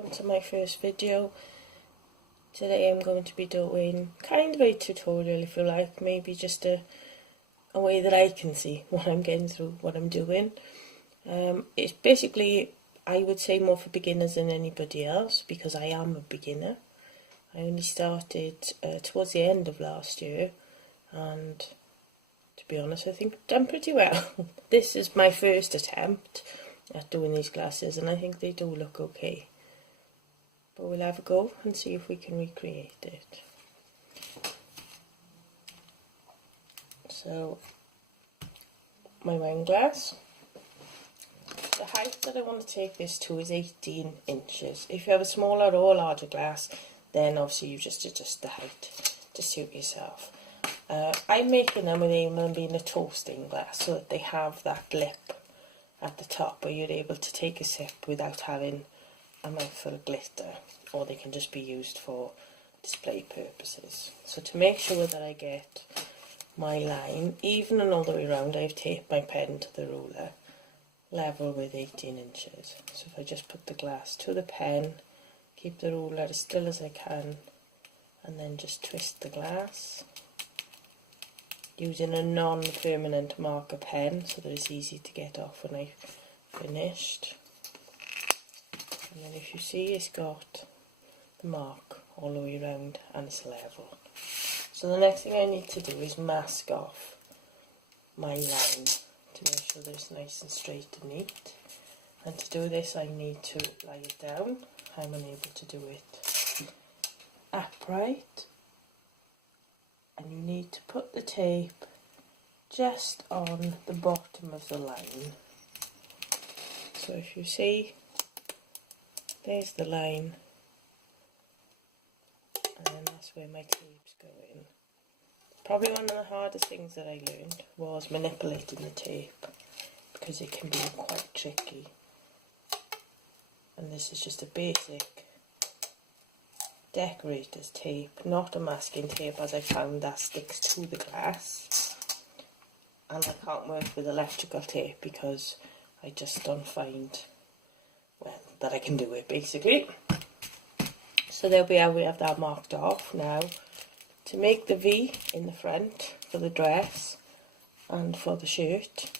welcome to my first video. Today I'm going to be doing kind of a tutorial, if you like, maybe just a way that I can see what I'm getting through, what I'm doing. It's basically, I would say, more for beginners than anybody else, because I am a beginner. I only started towards the end of last year, and to be honest, I think I've done pretty well. This is my first attempt at doing these glasses, and I think they do look okay. But we'll have a go and see if we can recreate it. So, my wine glass. The height that I want to take this to is 18 inches. If you have a smaller or larger glass, then obviously you just adjust the height to suit yourself. I'm making them with aim on being a toasting glass, so that they have that lip at the top where you're able to take a sip without having a mouthful of glitter, or they can just be used for display purposes. So to make sure that I get my line even and all the way around, I've taped my pen to the ruler level with 18 inches. So if I just put the glass to the pen, keep the ruler as still as I can, and then just twist the glass using a non-permanent marker pen so that it's easy to get off when I've finished. And then if you see, it's got the mark all the way around and it's level. So the next thing I need to do is mask off my line to make sure that it's nice and straight and neat. And to do this I need to lie it down. I'm unable to do it upright. And you need to put the tape just on the bottom of the line. So if you see, there's the line, and then that's where my tape's going. Probably one of the hardest things that I learned was manipulating the tape, because it can be quite tricky. And this is just a basic decorator's tape, not a masking tape, as I found that sticks to the glass. And I can't work with electrical tape because I just don't find, well, that I can do it basically. So there we are, we have that marked off. Now to make the V in the front for the dress and for the shirt,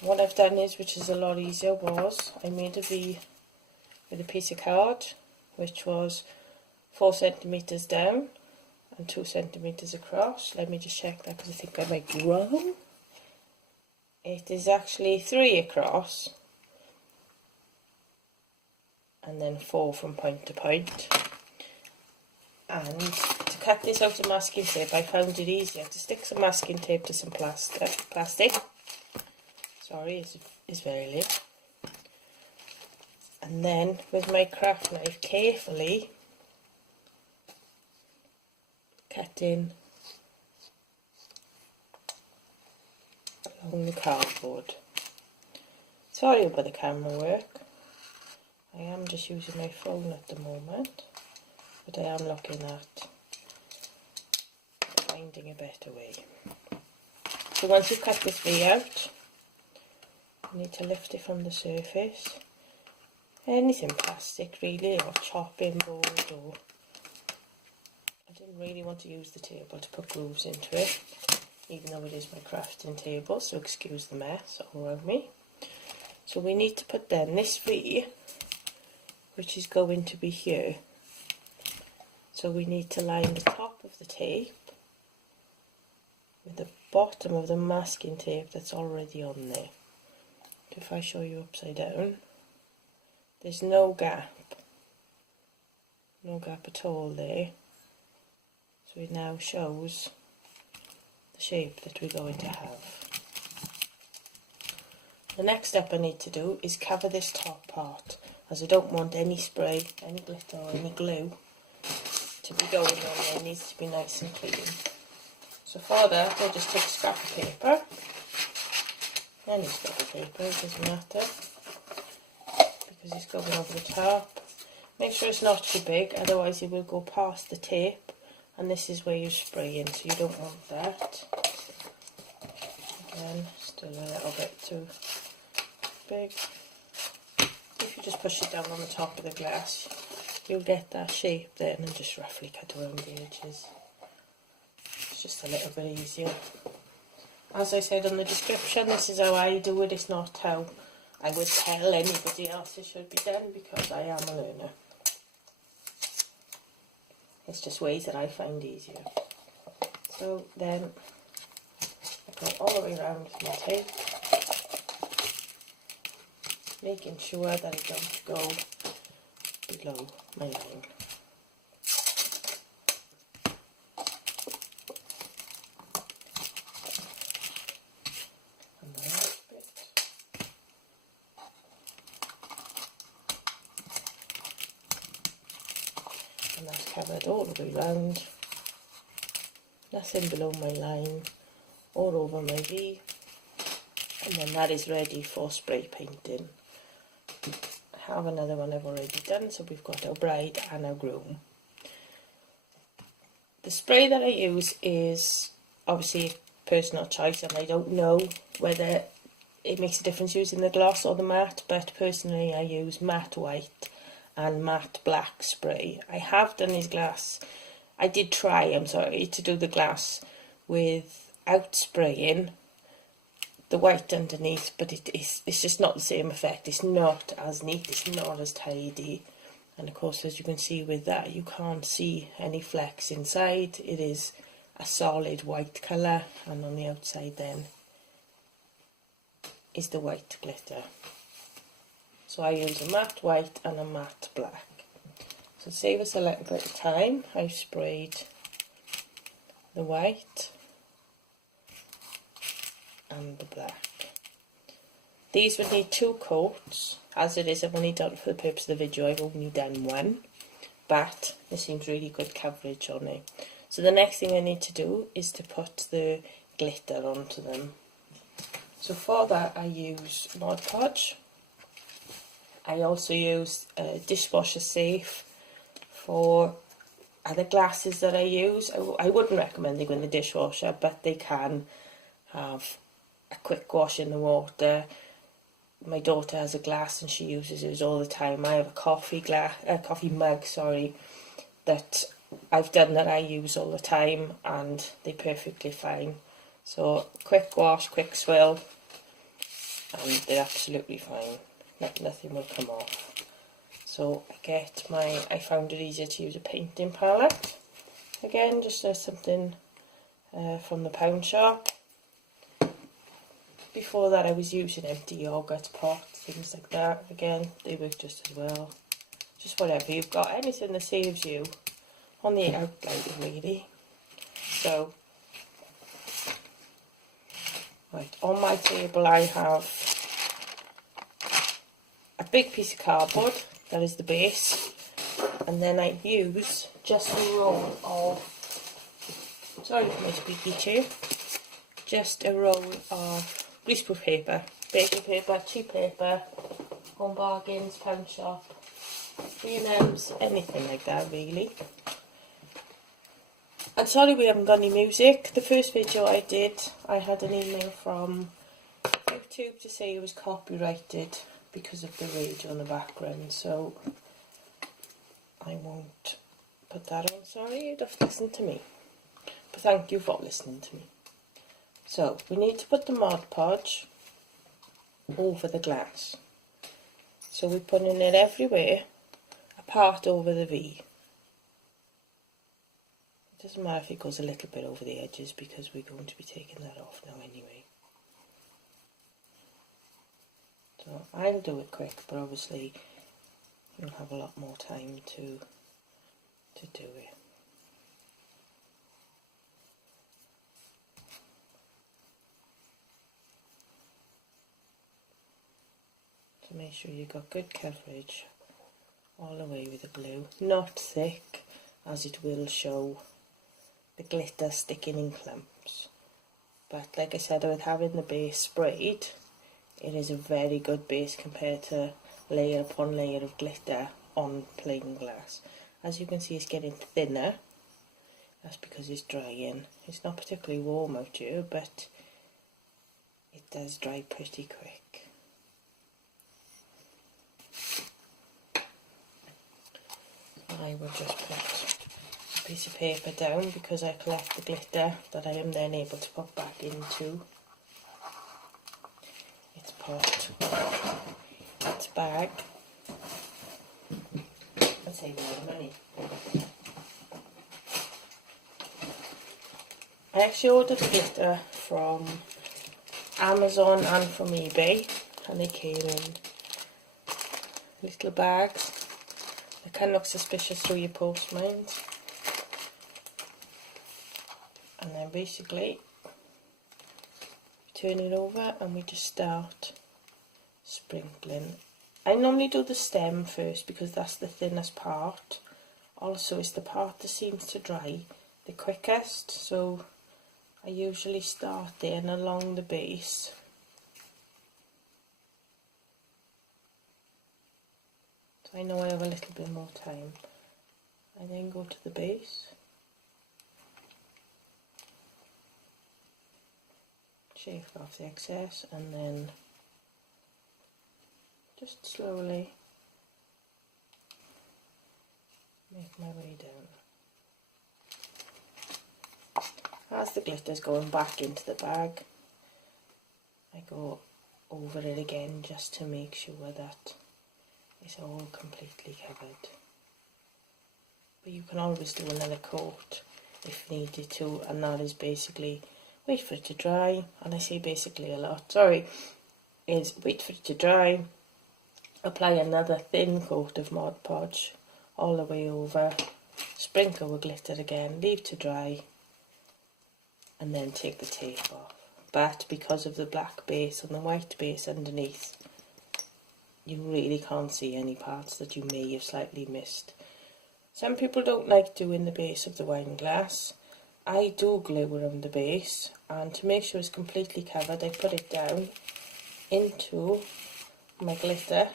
what I've done is, which is a lot easier, was I made a V with a piece of card which was 4 centimetres down and 2 centimetres across. Let me just check that because I think I might be wrong. It is actually 3 across and then 4 from point to point. And to cut this out of masking tape, I found it easier to stick some masking tape to some plastic. Sorry, it's very late. And then with my craft knife, carefully cut in along the cardboard. Sorry about the camera work. I am just using my phone at the moment, but I am looking at finding a better way. So once you've cut this V out, you need to lift it from the surface. Anything plastic really, or chopping board, or I didn't really want to use the table to put grooves into it, even though it is my crafting table, so excuse the mess all around me. So we need to put then this V, which is going to be here. So we need to line the top of the tape with the bottom of the masking tape that's already on there. So if I show you upside down, there's no gap at all there. So it now shows the shape that we're going to have. The next step I need to do is cover this top part, as I don't want any spray, any glitter or any glue to be going on there. It needs to be nice and clean. So for that I just take a scrap of paper, any scrap of paper, it doesn't matter, because it's going over the top. Make sure it's not too big, otherwise it will go past the tape, and this is where you're spraying, so you don't want that. Again, still a little bit too big. if you just push it down on the top of the glass, you'll get that shape then, and just roughly cut around the edges. It's just a little bit easier. As I said on the description, this is how I do it. It's not how I would tell anybody else it should be done, because I am a learner. It's just ways that I find easier. So then I go all the way around with my tape, making sure that it don't go below my line. And the last bit. And that's covered all the way round. Nothing below my line or over my V. And then that is ready for spray painting. I have another one I've already done, so we've got our bride and our groom. The spray that I use is obviously personal choice, and I don't know whether it makes a difference using the gloss or the matte, but personally I use matte white and matte black spray. I have done his glass, I did try, to do the glass without spraying the white underneath, but it's just not the same effect. It's not as neat, it's not as tidy, and of course, as you can see with that, you can't see any flecks inside. It is a solid white colour, and on the outside then is the white glitter. So I use a matte white and a matte black. So to save us a little bit of time, I've sprayed the white and the black. These would need 2 coats. As it is, I've only done, for the purpose of the video, I've only done 1, but there seems really good coverage on it. So the next thing I need to do is to put the glitter onto them. So for that I use Mod Podge. I also use dishwasher safe for other glasses that I use. I wouldn't recommend they go in the dishwasher, but they can have a quick wash in the water. My daughter has a glass and she uses it all the time. I have a coffee mug, that I've done that I use all the time, and they're perfectly fine. So quick wash, quick swill, and they're absolutely fine. Nothing will come off. So I found it easier to use a painting palette. Again, just something from the pound shop. Before that I was using empty yogurt pots, things like that. Again, they work just as well. Just whatever you've got, anything that saves you on the outline really. So, right, on my table I have a big piece of cardboard, that is the base, and then I use just a roll of, sorry for my squeaky chair, just a roll of greaseproof paper, baking paper, cheap paper, home bargains, pound shop, B&M's, anything like that really. And sorry we haven't got any music. The first video I did, I had an email from YouTube to say it was copyrighted because of the radio in the background, so I won't put that on. Sorry, you'd have to listen to me. But thank you for listening to me. So, we need to put the Mod Podge over the glass. So we're putting it everywhere, apart over the V. It doesn't matter if it goes a little bit over the edges, because we're going to be taking that off now anyway. So I'll do it quick, but obviously you'll have a lot more time to do it. So make sure you've got good coverage all the way with the glue. Not thick, as it will show the glitter sticking in clumps. But like I said, with having the base sprayed, it is a very good base compared to layer upon layer of glitter on plain glass. As you can see, it's getting thinner. That's because it's drying. It's not particularly warm out here, but it does dry pretty quick. I will just put a piece of paper down because I collect the glitter that I am then able to put back into its pot, its bag, and save a lot of money. I actually ordered the glitter from Amazon and from eBay, and they came in little bags. They can look suspicious through your post mines. And then basically turn it over and we just start sprinkling. I normally do the stem first because that's the thinnest part. Also it's the part that seems to dry the quickest, so I usually start there and along the base. So I know I have a little bit more time. I then go to the base. Shave off the excess and then just slowly make my way down. As the glitter's going back into the bag, I go over it again just to make sure that it's all completely covered. But you can always do another coat if needed to, and that is basically wait for it to dry, and I say basically a lot, sorry, is wait for it to dry, apply another thin coat of Mod Podge all the way over, sprinkle with glitter again, leave to dry, and then take the tape off. But because of the black base and the white base underneath, you really can't see any parts that you may have slightly missed. Some people don't like doing the base of the wine glass. I do glue around the base, and to make sure it's completely covered I put it down into my glitter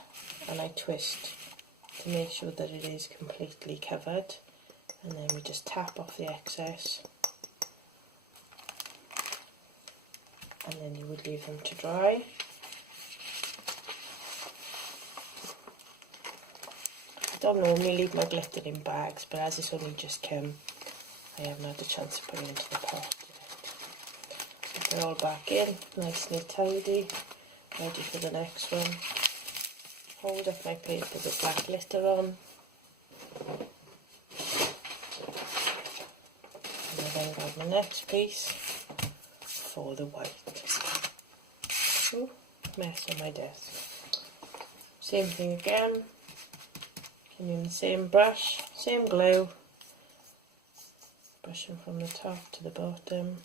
and I twist to make sure that it is completely covered, and then we just tap off the excess. And then you would leave them to dry. I don't normally leave my glitter in bags, but as it's only just come, I haven't had the chance to put it into the pot yet. So they're all back in, nice and tidy, ready for the next one. Hold up my paper with black glitter on. And I then grab my next piece for the white. Ooh, mess on my desk. Same thing again. In the same brush, same glue. Brushing from the top to the bottom.